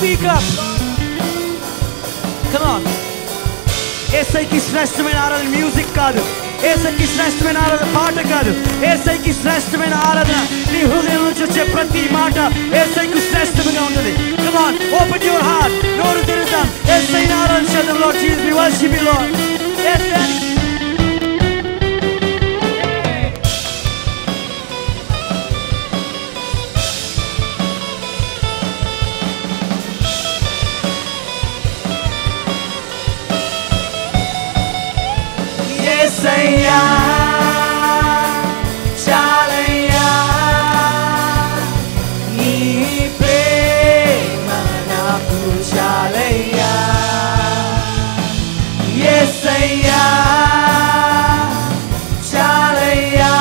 speak up. Come on. ఏసైకి శ్రేష్టమైన ఆరాధన మ్యూజిక్ కాదు, ఏసైకి శ్రేష్టమైన ఆరాధన పాట కాదు, ఏసైకి శ్రేష్టమైన ఆరాధన నీ హృదయం నుంచి వచ్చే ప్రతి మాట ఏసైకి శ్రేష్టంగా ఉంటుంది. Come on, open your heart. నోరు తెరుద్దాం, ఏసైని ఆరాధించేద్దాం. Lord Jesus, we worship you, Lord. ఏసై Yesaya, Chalaya, Nee prema naku chalaya. Yesaya, Chalaya,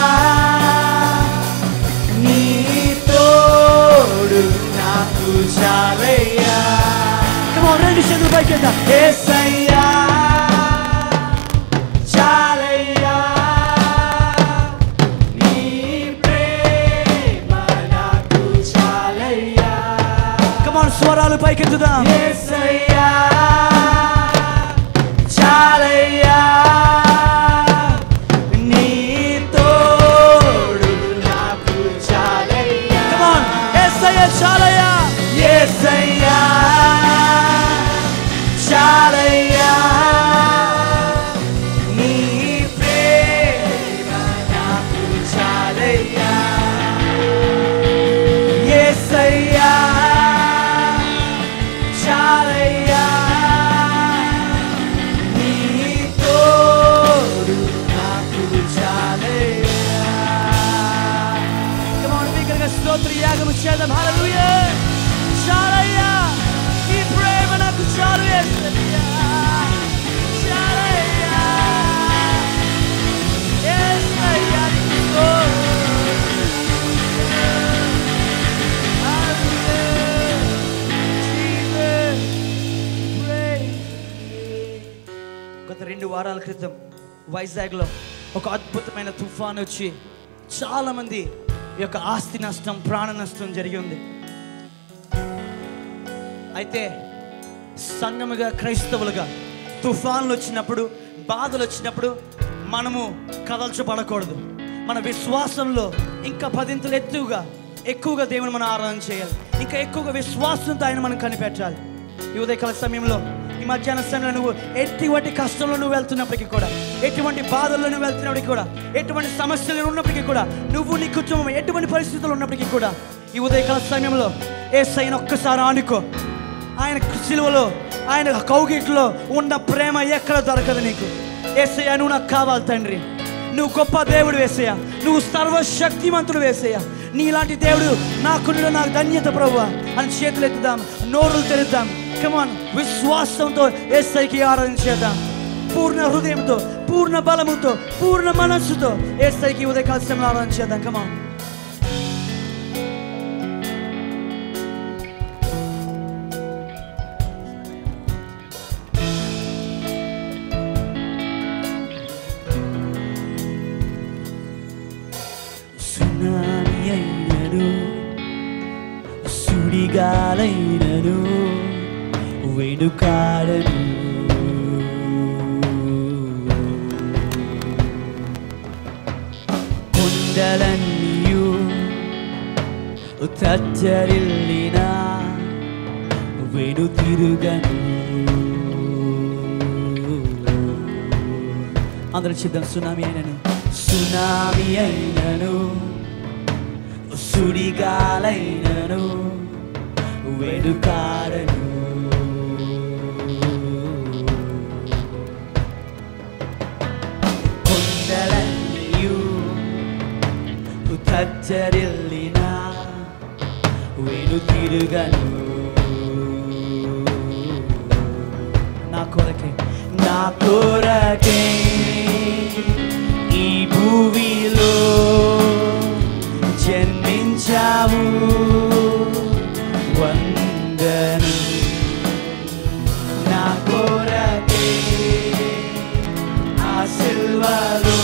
Nee todu naku chalaya. Come on, ready to do it again. Yesaya. స్వరాలు పైకెత్తుదాం. యేసయ్యా చాలయ్యా నీ తోడు నాకు చాలయ్యా. Come on, యేసయ్యా చాలయ్యా, యేసయ్యా చాలయ్యా నీ ప్రేమ నాకు చాలయ్యా. యేసయ్యా Hallelujah. Chalaya, nee prema naku chalu Yesaya. Chalaya, Yesaya niko. Hallelujah, Jesus, praise. గత 2 వారాల క్రితం వైజాగ్లో ఒక అద్భుతమైన తుఫాను వచ్చి చాలా మంది ఈ యొక్క ఆస్తి నష్టం, ప్రాణ నష్టం జరిగి ఉంది. అయితే సంఘముగా, క్రైస్తవులుగా తుఫాన్లు వచ్చినప్పుడు, బాధలు వచ్చినప్పుడు మనము కదల్చబడకూడదు. మన విశ్వాసంలో ఇంకా 10 ఇంతలు ఎక్కువగా దేవుని మనం ఆరాధన చేయాలి. ఇంకా ఎక్కువగా విశ్వాసంతో ఆయన మనం కనిపెట్టాలి. ఈ ఉదయకాల సమయంలో, ఈ మధ్యాహ్న సమయంలో నువ్వు ఎటువంటి కష్టంలో నువ్వు వెళ్తున్నప్పటికీ కూడా, ఎటువంటి బాధల్లో నువ్వు వెళ్తున్నప్పటికీ కూడా, ఎటువంటి సమస్యలు ఉన్నప్పటికీ కూడా, నువ్వు నీ కుటుంబం ఎటువంటి పరిస్థితులు ఉన్నప్పటికీ కూడా, ఈ ఉదయకాల సమయంలో యేసయ్యను ఒక్కసారి ఆనుకో. ఆయన సిలువలో, ఆయన కౌగిట్లో ఉన్న ప్రేమ ఎక్కడ దొరకదు నీకు. యేసయ్య నువ్వు నాకు కావాలి తండ్రి, నువ్వు గొప్ప దేవుడు యేసయ్య, నువ్వు సర్వశక్తిమంతుడు యేసయ్య, నీలాంటి దేవుడు నాకు ధన్యత ప్రభువా అని చేతులు ఎత్తుదాం, నోరులు తెరుద్దాం. కమాన్, విశ్వాసంతో యేసయ్యకి ఆరాధించేద్దాం. పూర్ణ హృదయంతో, పూర్ణ బలముతో, పూర్ణ మనస్సుతో యేసయ్యకి ఉదయకాల సమయంలో ఆరాధించేద్దాం. కమాన్. సునామీ అయినను, సుడిగాలైనను వెనుకాడను. కొండలన్నీయు తచ్చరిల్లినా వెనుతిరుగను. అందరూ చిద్దాం. సునామీ అయినను, సునామీ అయినను, సుడిగాలైనను వెనుకాడను. కొండలన్నీయు తచ్చరిల్లినా వెనుతిరుగను. నా కొరకే, నా కొరకే ఈ భూమిలో జన్మించావు, వందనం. నా కొరకే ఆ సిలువలో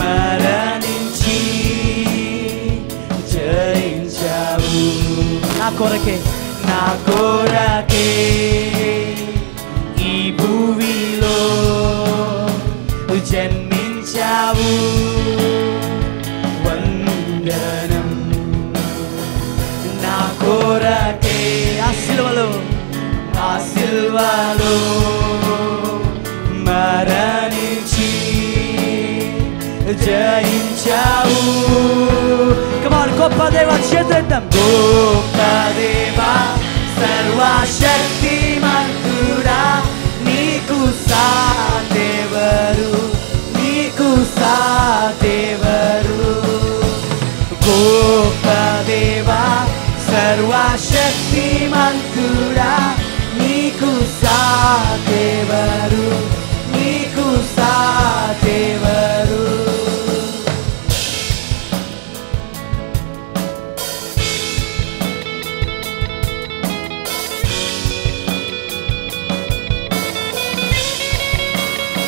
మరణించి జయించావు. నా కొరకే, నా కొరకే ఈ భూమిలో జన్మించావు, వందనం. నా కొరకే ఆ సిలువలో మరణించి జయించావు. కమాన్, గొప్ప దేవ చేద్దాం. గొప్ప దేవ సర్వశక్తిమంతుడా, నీకు సాటెవరు, నీకు సాటెవరు. గొప్ప దేవ సర్వశక్తిమంతుడా, నీకు సాటెవరు, నీకు సాటెవరు.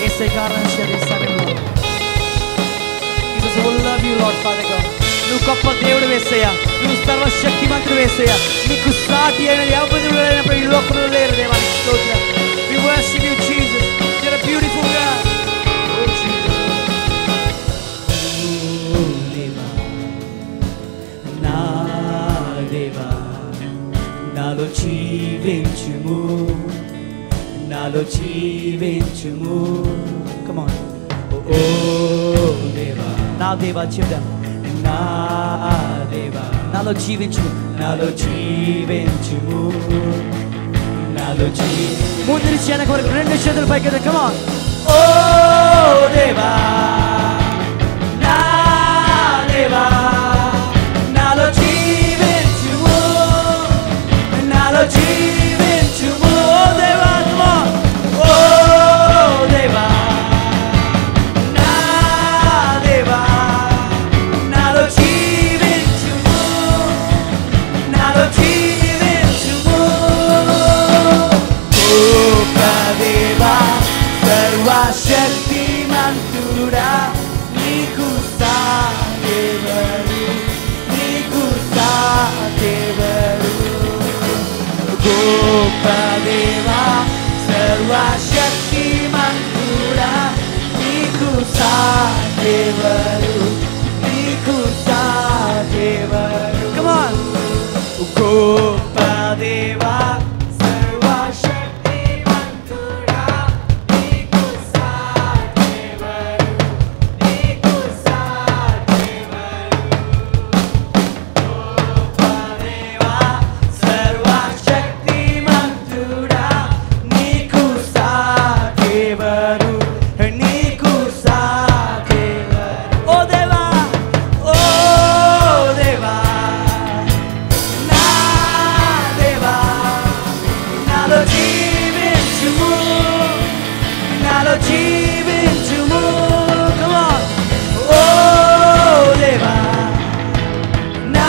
యేసయ్య కారణం శరీరము. Jesus will love you, Lord Father God. నువ్వు గొప్ప దేవుడు యేసయ్య, నువ్వు సర్వశక్తిమంతుడు యేసయ్య. నీకు సాటి అయిన ఎవరు లేనప్పుడు ఈ లోకంలో లేరు. దేవానికి స్తోత్రం. We worship you, Jesus. You're a beautiful God. Oh Jesus. Oh దేవా, నా దేవా, నాలో జీవించుము, నాలో జీవించుము. Come on. Oh దేవా, నా దేవా చెప్దాం. నా దేవా, నాలో జీవించుము, నాలో జీవించుము, నాలో ముందు నుంచి వెనక వరకు రెండు చేతులు పైకి. Come on. ఓ దేవా, నా దేవా, నాలో జీవించుము, నాలో జీవించుము. ఓ దేవా, come on. ఓ దేవా, నా దేవా, నాలో జీవించుము, నాలో జీవించుము. గొప్ప దేవా సర్వశక్తిమంతుడా, నీకు సాటెవరు, నీకు సాటెవరు. గొప్ప దేవా సర్వశక్తిమంతుడా, నీకు సాటెవరు, నీకు సాటెవరు. Come on. గొప్ప దేవా సర్వశక్తిమంతుడా, నీకు సాటెవరు, నీకు సాటెవరు. గొప్ప దేవా సర్వశక్తిమంతుడా, నీకు సాటెవరు, నీకు సాటెవరు. ఓ దేవా, ఓ దేవా, నా దేవా, నాలో జీవించుము, నాలో జీవించుము. Come on. ఓ దేవా, నా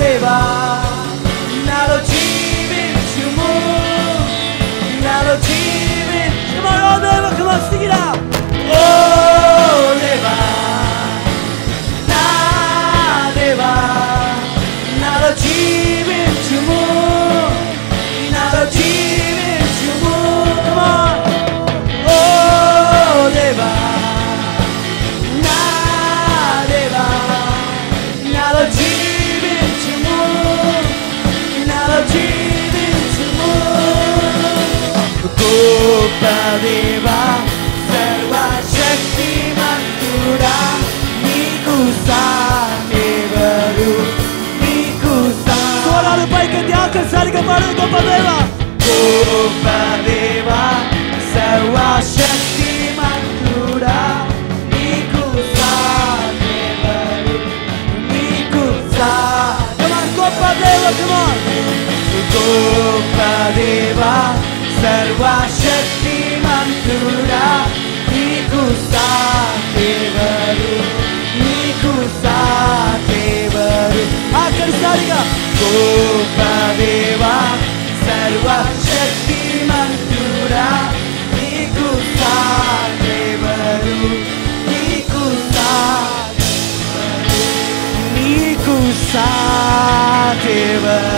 దేవా, నాలో జీవించుము, నాలో జీవించుము. Come on, oh దేవా, come on, sing it out. ఓ దేవా, నా దేవా, నాలో జీవించుము, నాలో జీవించుము. Come on. ఓ దేవా, నా దేవా, నాలో జీవించుము, నాలో జీవించుము. గొప్ప దేవా సర్వశక్తిమంతుడా, నీకు సాటెవరు, నీకు స్వరాలు పైకెత్తి ఆఖరిసారిగా పాడు. గొప్ప దేవా, గొప్ప దేవా సర్వశక్తిమంతుడా, నీకు సాటెవరు, నీకు సాటెవరు. గొప్ప దేవా, come on. గొప్ప దేవా సర్వశక్తిమంతుడా, నీకు సాటెవరు, నీకు సాటెవరు. ఆఖరిసారిగా గొప్ప దేవా సర్వశక్తిమంతుడా, నీకు సాటెవరు, నీకు సాటెవరు, నీకు సాటెవరు.